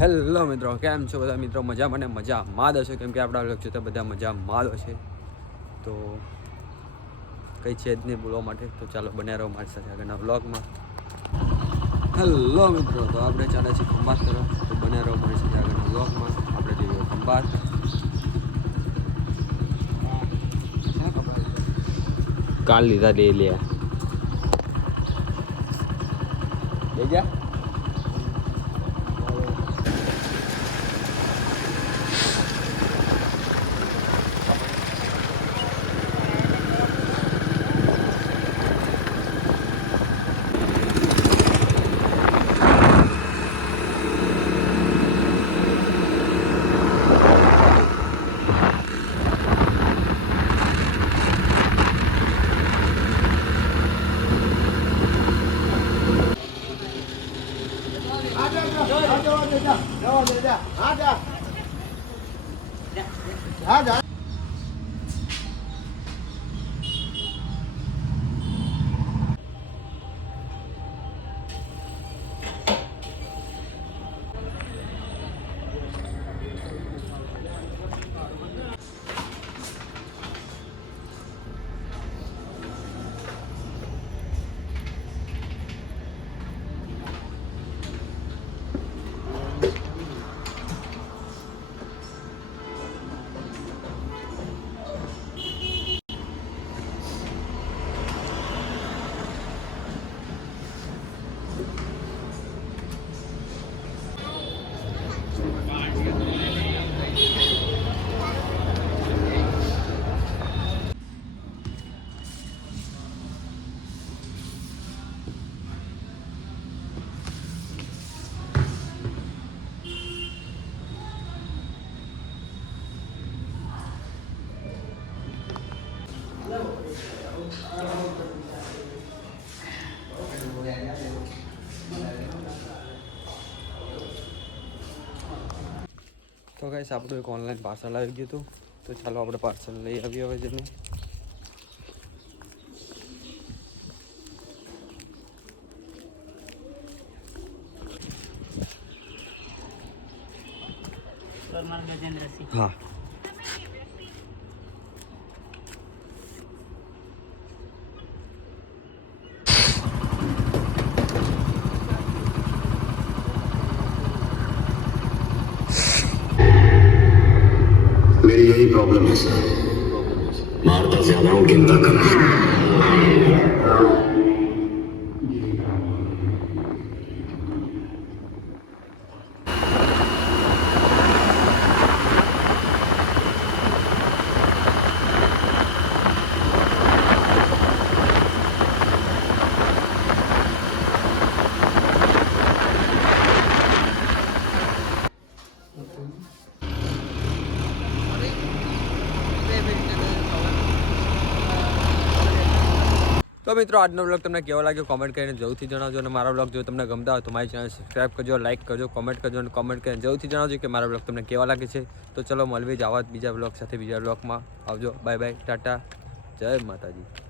Hello મિત્રો, કેમ છો બધા મિત્રો? મજામાં ને મજામાં જ હશો, કેમ કે આપણા વ્લોગ જોતા બધા મજામાં જ હશે. તો કંઈ છે જ નહીં બોલવા માટે, તો ચાલો બન્યા રહો મારી સાથે આગળના વ્લોગમાં. હેલો મિત્રો, તો આપણે ચાલે છે ખંભાત તરફ, તો બન્યા રહો મારી સાથે આગળના વ્લોગમાં. આપણે જઈએ ખંભાત. કાલ લીધા દે લે જા. તો ગાઈસ આપણું એક ઓનલાઈન પાર્સલ આવી ગયું હતું, તો ચાલો આપણે પાર્સલ લઈ આવીએ હવે જઈને. હા मेरी यही प्रॉब्लम है सर, मारता ज्यादा हूँ गिनता कम. તો મિત્રો, આજનો વ્લોગ તમને કેવો લાગ્યો કોમેન્ટ કરીને જરૂરથી જણાવજો. અને મારા વ્લોગ જો તમને ગમતા હોય તો મારી ચેનલ સબસ્ક્રાઈબ કરજો, લાઇક કરજો, કોમેન્ટ કરજો અને કોમેન્ટ કરીને જરૂરથી જણાવજો કે મારા વ્લોગ તમને કેવા લાગે છે. તો ચલો મળવી જ આવા બીજા વ્લોગ સાથે બીજા વ્લોગમાં. આવજો, બાય બાય, ટાટા, જય માતાજી.